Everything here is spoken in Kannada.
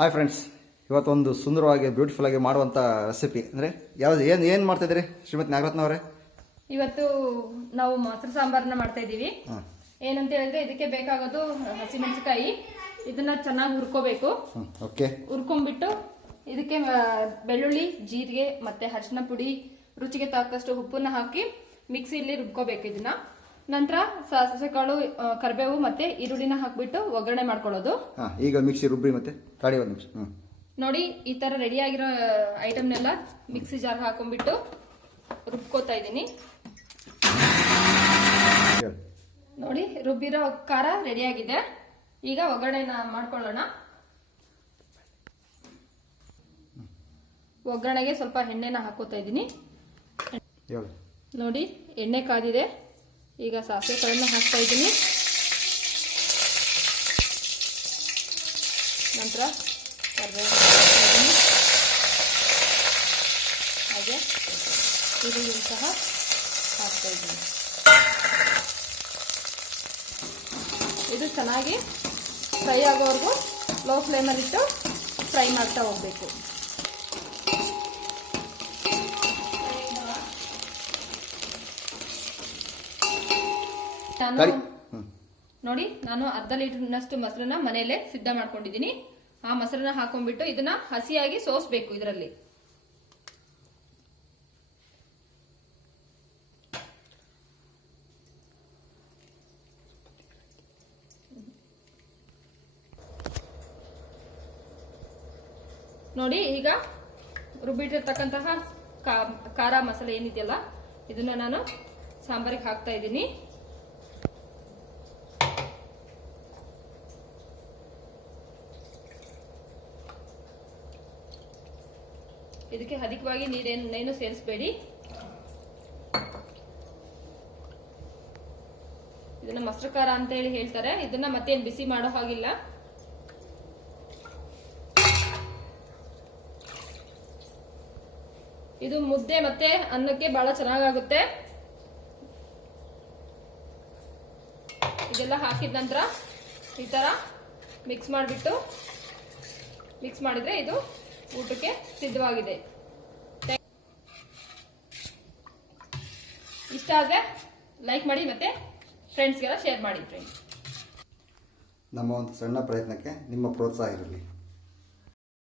ಹಾಯ್ ಫ್ರೆಂಡ್ಸ್, ಇವತ್ತೊಂದು ಸುಂದರವಾಗಿ ಬ್ಯೂಟಿಫುಲ್ ಆಗಿ ಮಾಡುವಂಥ ರೆಸಿಪಿ ಅಂದರೆ ಯಾವುದು ಏನು ಮಾಡ್ತಾಯಿದ್ದೀರಿ ಶ್ರೀಮತಿ ನಾಗರತ್ನವರೇ? ಇವತ್ತು ನಾವು ಮೊಸರು ಸಾಂಬಾರನ್ನ ಮಾಡ್ತಾ ಇದ್ದೀವಿ. ಏನಂತ ಹೇಳಿದ್ರೆ ಇದಕ್ಕೆ ಬೇಕಾಗೋದು ಹಸಿಮೆಣಸಿನಕಾಯಿ. ಇದನ್ನ ಚೆನ್ನಾಗಿ ಹುರ್ಕೋಬೇಕು. ಓಕೆ, ಹುರ್ಕೊಂಡ್ಬಿಟ್ಟು ಇದಕ್ಕೆ ಬೆಳ್ಳುಳ್ಳಿ, ಜೀರಿಗೆ ಮತ್ತೆ ಅರಿಶಿನ ಪುಡಿ, ರುಚಿಗೆ ತಕ್ಕಷ್ಟು ಉಪ್ಪನ್ನ ಹಾಕಿ ಮಿಕ್ಸಿಲಿ ರುಬ್ಕೋಬೇಕು. ಇದನ್ನ ನಂತರ ಸಾಸಿವೆ ಕಾಳು, ಕರಿಬೇವು ಮತ್ತೆ ಈರುಳ್ಳಿನ ಹಾಕ್ಬಿಟ್ಟು ಒಗ್ಗರಣೆ ಮಾಡ್ಕೊಳ್ಳೋದು. ಈಗ ಮಿಕ್ಸಿ ರುಬ್ಬಿ ಮತ್ತೆ ತಡಿ ಒಂದು ನಿಮಿಷ. ನೋಡಿ, ಈ ತರ ರೆಡಿ ಆಗಿರೋ ಐಟಮ್ನೆಲ್ಲ ಮಿಕ್ಸಿ ಜಾರ್ ಹಾಕೊಂಡ್ಬಿಟ್ಟು ರುಬ್ಕೋತಾ ಇದ್ದೀನಿ. ನೋಡಿ, ರುಬ್ಬಿರೋ ಖಾರ ರೆಡಿ ಆಗಿದೆ. ಈಗ ಒಗ್ಗರಣೆನ ಮಾಡ್ಕೊಳ್ಳೋಣ. ಒಗ್ಗರಣೆಗೆ ಸ್ವಲ್ಪ ಎಣ್ಣೆನ ಹಾಕೋತಾ ಇದ್ದೀನಿ. ನೋಡಿ, ಎಣ್ಣೆ ಕಾದಿದೆ. ಈಗ ಸಾಸಿವೆ ಕಾಳನ್ನ ಹಾಕ್ತಾ ಇದ್ದೀನಿ. ನಂತರ ಕರಿಬೇವು ಹಾಗೆ ಈರುಳ್ಳಿ ಸಹ ಹಾಕ್ತಾ ಇದ್ದೀನಿ. ಇದು ಚೆನ್ನಾಗಿ ಫ್ರೈ ಆಗೋವರೆಗೂ ಲೋ ಫ್ಲೇಮಲ್ಲಿಟ್ಟು ಫ್ರೈ ಮಾಡ್ತಾ ಹೋಗ್ಬೇಕು. ನೋಡಿ, ನಾನು ಅರ್ಧ ಲೀಟರ್ನಷ್ಟು ಮೊಸರನ್ನ ಮನೆಯಲ್ಲೇ ಸಿದ್ಧ ಮಾಡ್ಕೊಂಡಿದ್ದೀನಿ. ಆ ಮೊಸರನ್ನ ಹಾಕೊಂಡ್ಬಿಟ್ಟು ಇದನ್ನ ಹಸಿಯಾಗಿ ಸೋಸ್ಬೇಕು. ಇದರಲ್ಲಿ ನೋಡಿ, ಈಗ ರುಬ್ಬಿಟ್ಟಿರ್ತಕ್ಕಂತಹ ಖಾರ ಮಸಾಲೆ ಏನಿದೆಯಲ್ಲ, ಇದನ್ನ ನಾನು ಸಾಂಬಾರಿಗೆ ಹಾಕ್ತಾ ಇದ್ದೀನಿ. ಇದಕ್ಕೆ ಅಧಿಕವಾಗಿ ನೀರೇನು ಸೇರಿಸಬೇಡಿ. ಇದನ್ನ ಮೊಸರು ಖಾರ ಅಂತ ಹೇಳಿ ಹೇಳ್ತಾರೆ. ಇದನ್ನ ಮತ್ತೇನು ಬಿಸಿ ಮಾಡೋ ಹಾಗಿಲ್ಲ. ಇದು ಮುದ್ದೆ ಮತ್ತೆ ಅನ್ನಕ್ಕೆ ಬಹಳ ಚೆನ್ನಾಗುತ್ತೆ. ಇದೆಲ್ಲ ಹಾಕಿದ ನಂತರ ಈ ತರ ಮಿಕ್ಸ್ ಮಾಡಿದ್ರೆ ಇದು ಊಟಕ್ಕೆ ಸಿದ್ಧವಾಗಿದೆ. ಇಷ್ಟ ಆದರೆ ಲೈಕ್ ಮಾಡಿ ಮತ್ತೆ ಫ್ರೆಂಡ್ಸ್ಗೆಲ್ಲ ಶೇರ್ ಮಾಡಿ. ನಮ್ಮ ಒಂದು ಸಣ್ಣ ಪ್ರಯತ್ನಕ್ಕೆ ನಿಮ್ಮ ಪ್ರೋತ್ಸಾಹ ಇರಲಿ.